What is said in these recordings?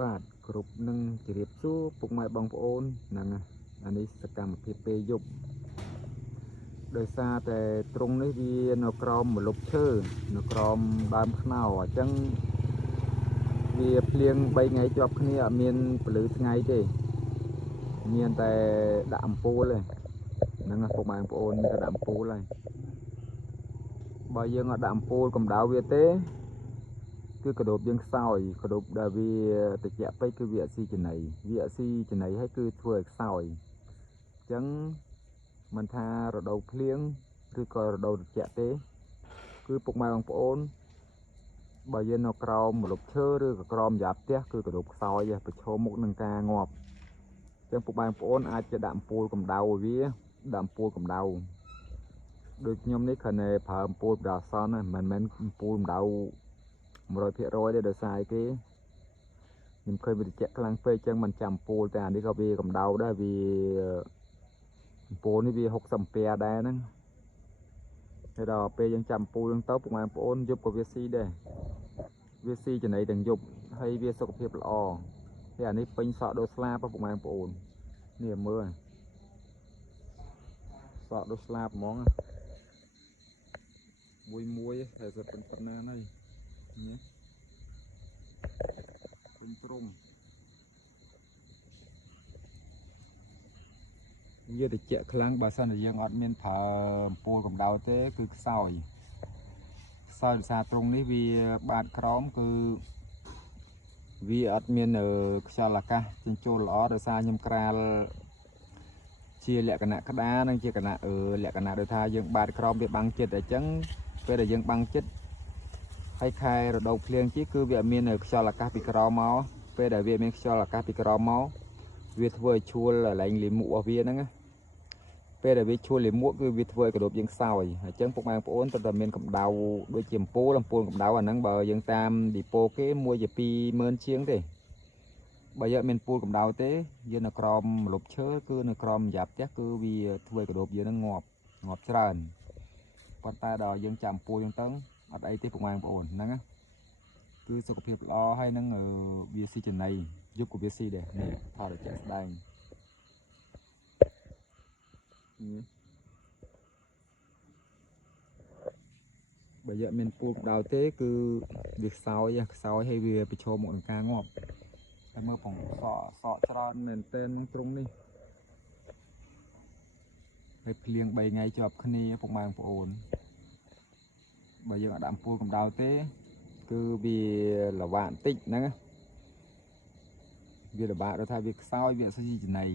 បាទគ្រប់នឹងជម្រាបសួរពុកម៉ែបងប្អូនហ្នឹងអានេះសកម្មភាពពេលយប់ដោយសារតែត្រង់នេះវានៅក្រោមម្លប់ឈើនៅក្រោមដើមខ្នុរអញ្ចឹងវាភ្លៀង3ថ្ងៃជាប់គ្នាអត់មានពលឺថ្ងៃទេមានតែដាក់អំពូលទេហ្នឹងពុកម៉ែបងប្អូនមានតែដាក់អំពូលហើយបើយើងអត់ដាក់អំពូលកម្ដៅវាទេគឺកដោបយើងខ្សោយកដោបដែលវាត្រជាក់ពេកគឺវាអត់ស៊ីចំណីហើយគឺធ្វើឲ្យខ្សោយអញ្ចឹងមិនថារដូវភ្លៀងឬក៏រដូវត្រជាក់ទេគឺពុកម៉ែបងប្អូនបើយើងនៅក្រោមម្លប់ឈើឬក៏ក្រោមយ៉ាផ្ទះគឺកដោបខ្សោយប្រឈមមុខនឹងការងាប់អញ្ចឹងពុកម៉ែបងប្អូនអាចจะដាក់អំពូលកម្ដៅឲ្យវាដាក់អំពូលកម្ដៅដូចខ្ញុំនេះគ្រាន់តែប្រើអំពូលបណ្ដោះអាសន្នមិនមែនអំពូលកម្ដៅ100%ទេដោយសារអីគេខ្ញុំឃើញវាត្រជាក់ខ្លាំងពេកអញ្ចឹងមិនចាំអំពូលតែអានេះក៏វាកម្ដៅដែរវាអំពូលនេះវា60អាំពែដែរហ្នឹងហើយដល់ពេលយើងចាំអំពូលហ្នឹងទៅពុកម៉ែបងប្អូនយប់ក៏វាស៊ីដែរវាស៊ីចំណីទាំងយប់ហើយវាសុខភាពល្អហើយអានេះពេញសក់ដូចស្លាបពុកម៉ែបងប្អូននេះមើលសក់ដូចស្លាបហ្មងមួយហើយសិតប៉ុណ្ណាហើយនេះពេញទ្រុំវាត្រជាក់ខ្លាំងបើសិនជាយើងអត់មានប្រើអំពូលកម្ដៅទេគឺខ្សោយដោយសារទ្រុងនេះវាបាតក្រោមគឺវាអត់មានខ្យល់អាកាសចេញចូលល្អដោយសារខ្ញុំក្រាលជាលក្ខណៈក្តារនិងជាលក្ខណៈដូចថាយើងបាតក្រោមវាបាំងចិត្តអញ្ចឹងពេលដែលយើងបាំងចិត្តហើយខែរដូវភ្លៀងជីគឺវាអត់មានខ្យល់អាកាសពីក្រោមមកពេលដែលវាមានខ្យល់អាកាសពីក្រោមមកវាធ្វើឲ្យឈួលឡើងលាមករបស់វាហ្នឹងណាពេលដែលវាឈួលលាមកគឺវាធ្វើឲ្យកដោបយើងខ្សោយអញ្ចឹងពុកម៉ែបងប្អូនត្រូវតែមានកម្ដៅដូចជាអំពូលកម្ដៅអាហ្នឹងបើយើងតាមឌីប៉ូគេមួយជា20000ជាងទេបើយើងមានពូលកម្ដៅទេយើងនៅក្រោមម្លប់ឈើគឺនៅក្រោមយ៉ាប់ផ្ទះគឺវាធ្វើឲ្យកដោបយើងហ្នឹងងាប់ច្រើនប៉ុន្តែដល់យើងចាំពូលហ្នឹងទៅអត់អីទេពុកម៉ែបងប្អូនហ្នឹងណាគឺសុខភាពល្អហើយនឹងវាស៊ីចំណីយប់ក៏វាស៊ីដែរនេះថតជាក់ស្ដែងបើយកមានពូលកម្ដៅទេគឺវាខ្សោយហើយវាប្រឈមមុខនឹងការងាប់តែមើលផងសក់ច្រើនមែនទែនក្នុងទ្រុងនេះហើយភ្លៀង3ថ្ងៃជាប់គ្នាពុកម៉ែបងប្អូនបើយើងអត់ដាក់អំពូលកម្ដៅទេគឺវាលវាក់បន្តិចហ្នឹងវាលបាក់ដោយថាវាខ្សោយវាអត់ស៊ីចំណី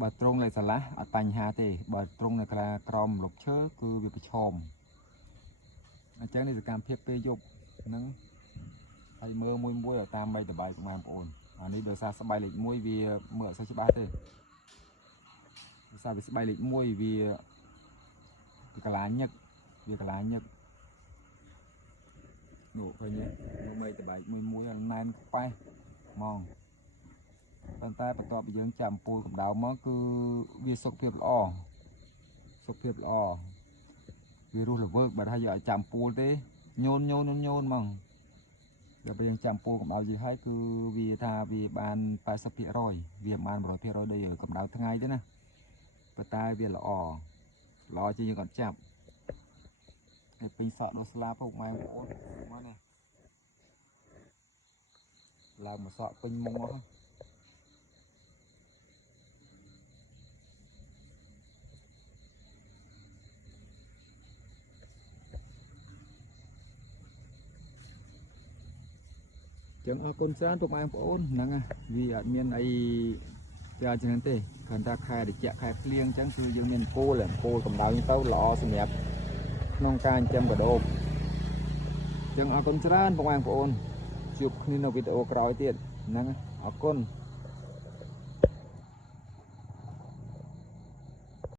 បើទ្រុងលេខស្រឡះអត់បញ្ហាទេបើទ្រុងនៅក្រោមម្លប់ឈើគឺវាប្រឈមអញ្ចឹងនេះសកម្មភាពពេលយប់ហ្នឹងហើយមើលមួយតាម3តបាយពុកម៉ែបងប្អូនអានេះដោយសារស្បែកលេខ1វាមើលអត់សូវច្បាស់ទេដោយសារវាស្បែកលេខ1វាកលាញឹកនោះឃើញមើល3តបាយមួយណែនខ្ប៉ែហ្មងប៉ុន្តែបន្ទាប់ពីយើងចាំអំពូលកម្ដៅមកគឺវាសុខភាពល្អវារស់រវើកបើថាយើងឲ្យចាំអំពូលទេញូនហ្មងដល់ពេលយើងចាំអំពូលកម្ដៅយីហើយគឺវាថាវាបាន80%វាបាន100%ដូចកម្ដៅថ្ងៃទេណាប៉ុន្តែវាល្អជាងយើងអត់ចាប់ហើយពេញសក់ដូចស្លាបពុកម៉ែបងប្អូនមកនេះឡើងមកសក់ពេញមុងអស់ចឹងអរគុណច្រើនពុកម៉ែបងប្អូនហ្នឹងវាអត់មានអីច្រើនជាងទេគ្រាន់តែខែត្រជាក់ខែភ្លៀងអញ្ចឹងគឺយើងមានអំពូលកម្ដៅទៅល្អសម្រាប់ក្នុងការចិញ្ចឹមកដោបអញ្ចឹងអរគុណច្រើនពុកម៉ែបងប្អូនជួបគ្នានៅវីដេអូក្រោយទៀតហ្នឹងអរគុណ